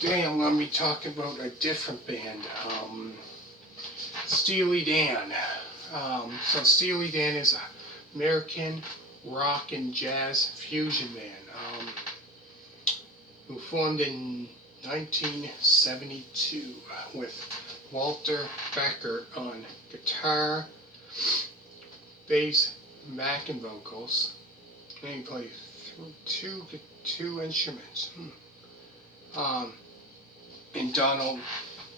Today I'm going to be talking about a different band, Steely Dan. So Steely Dan is an American rock and jazz fusion band who formed in 1972 with Walter Becker on guitar, bass, Mac and vocals. And he plays two instruments. And Donald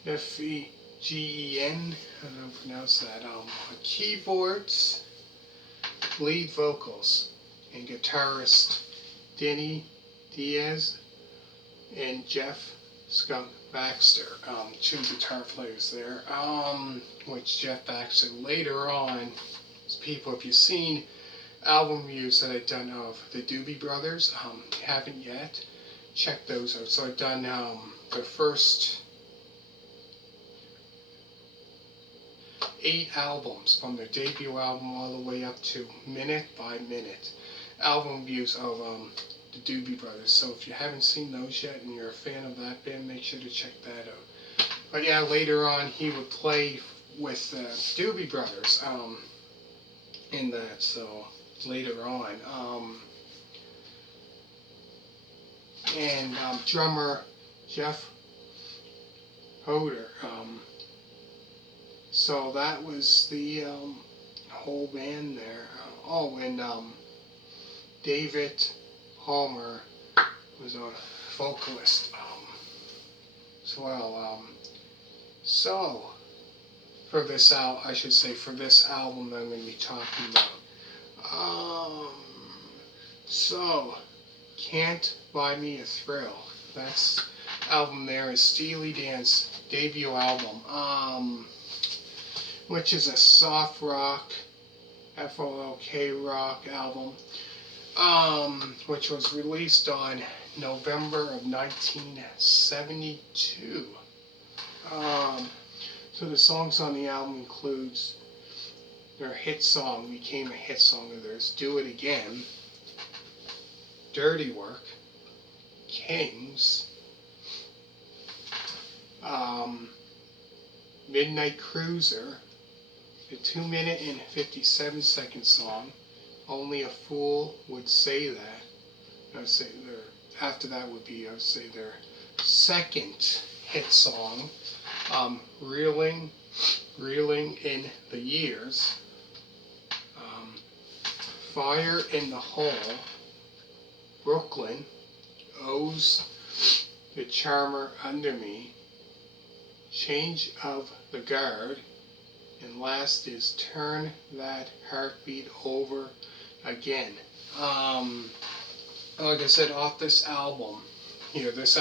F-E-G-E-N, I don't know how to pronounce that, keyboards, lead vocals, and guitarist Denny Diaz and Jeff Skunk Baxter, two guitar players there, which Jeff Baxter later on, people, if you've seen album reviews that I've done of the Doobie Brothers, haven't yet, check those out. So I've done the first 8 albums from their debut album all the way up to minute by minute album reviews of the Doobie Brothers. So if you haven't seen those yet and you're a fan of that band, make sure to check that out. But yeah, later on he would play with the Doobie Brothers in that. So later on, and drummer Jeff Hoder. So that was the whole band there. And David Palmer was a vocalist as well. So for this for this album that I'm going to be talking about. So Can't Buy Me a Thrill. That's album there is Steely Dan's debut album, which is a soft rock, folk rock album, which was released on November of 1972. So the songs on the album includes their hit song, became a hit song of theirs, Do It Again, Dirty Work, Kings, Midnite Cruiser, a 2-minute and 57-second song, Only a Fool Would Say That. After that would be, I would say, their second hit song, Reelin in the Years, Fire in the Hole, Brooklyn, O's the Charmer Under Me, Change of the Guard, and last is Turn That Heartbeat Over Again. Like I said, off this album here, this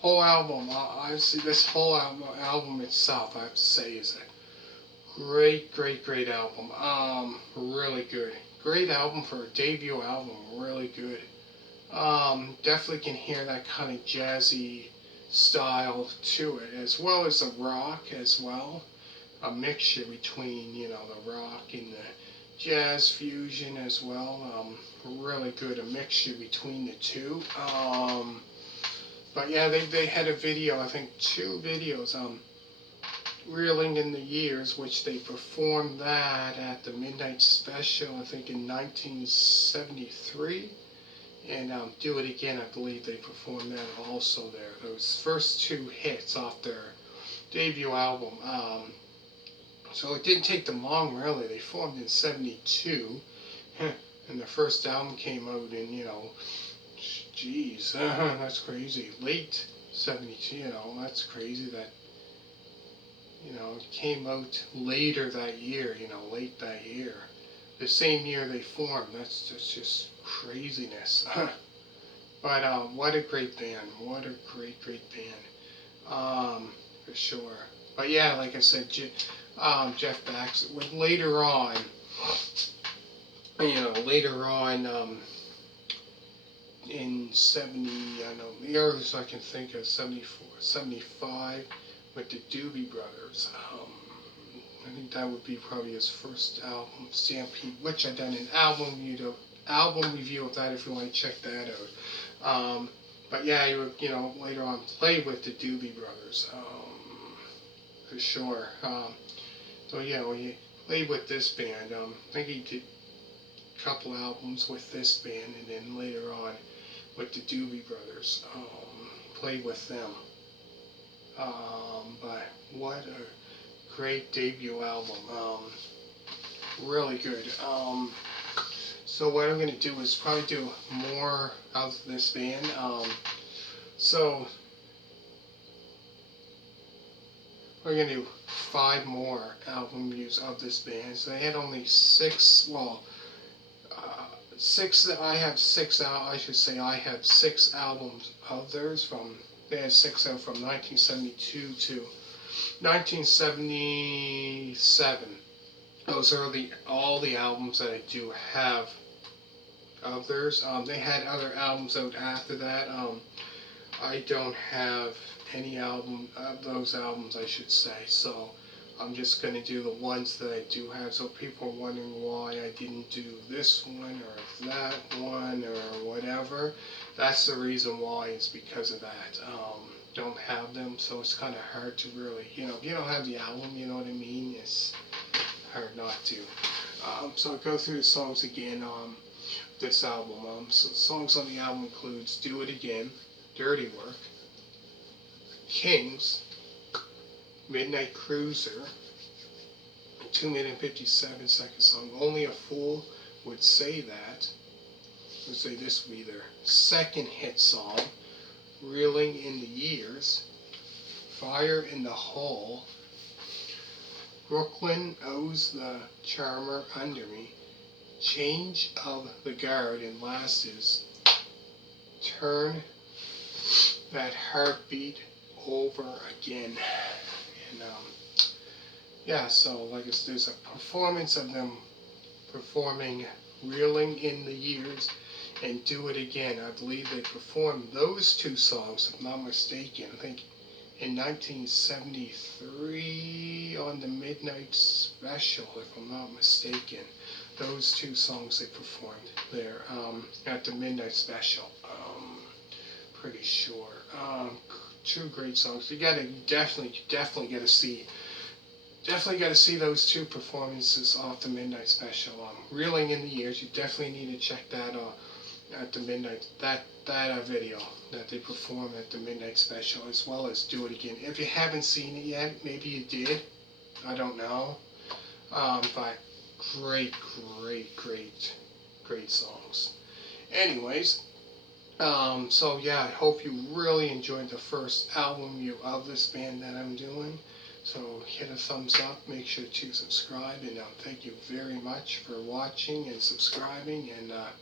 whole album, honestly, this whole album itself, I have to say, is a great album. Really good. Great album for a debut album. Really good. Definitely can hear that kind of jazzy style to it, as well as the rock as well. A mixture between, the rock and the jazz fusion as well. Really good, a mixture between the two. But yeah, they had a video, I think 2 videos, Reeling in the Years, which they performed that at the Midnight Special, I think in 1973. And Do It Again, I believe they performed that also there. Those first 2 hits off their debut album. So it didn't take them long, really. They formed in 72, and the first album came out in, that's crazy. Late 72, that's crazy that, it came out later that year, late that year. The same year they formed. That's just craziness. But what a great band. What a great band. For sure. But yeah, like I said, Jeff Baxter, later on, in 70, the earliest I can think of, 74, 75, with the Doobie Brothers. I think that would be probably his first album, Stampede, which I've done an album review of that if you want to check that out. But yeah, you know, later on played with the Doobie Brothers, for sure. So yeah, we played with this band. I think he did a couple albums with this band, and then later on with the Doobie Brothers, played with them. But what a great debut album. Really good. So what I'm gonna do is probably do more of this band. So we're gonna do 5 more album reviews of this band. So they had only 6. Well, 6. I have 6 out. I should say I have 6 albums of theirs from. They had 6 out from 1972 to 1977. Those are all the albums that I do have of theirs. They had other albums out after that. I don't have any album of those albums, I should say. So I'm just going to do the ones that I do have. So people are wondering why I didn't do this one or that one or whatever. That's the reason why. It's because of that. Don't have them, so it's kind of hard to really, you know, if you don't have the album, you know what I mean? It's hard not to. So I'll go through the songs again on this album. So the songs on the album includes Do It Again, Dirty Work, Kings, Midnite Cruiser, 2-minute and 57-second song, Only a Fool Would Say That. Would say this would be their second hit song, Reeling in the Years, Fire in the Hole, Brooklyn Owes the Charmer Under Me, Change of the Guard, and last is Turn That Heartbeat Over Again. And yeah, so like there's a performance of them performing Reeling in the Years and Do It Again. I believe they performed those 2 songs, if I'm not mistaken. I think in 1973 on the Midnite Special, if I'm not mistaken. Those 2 songs they performed there at the Midnite Special. Pretty sure. 2 great songs. You gotta definitely gotta see. Definitely got to see those 2 performances off the Midnite Special. Reeling in the Years, you definitely need to check that at the Midnite, that video that they performed at the Midnite Special, as well as Do It Again. If you haven't seen it yet, maybe you did, I don't know. But great songs. Anyways, so yeah, I hope you really enjoyed the first album review of this band that I'm doing. So hit a thumbs up, make sure to subscribe, and thank you very much for watching and subscribing, and bye.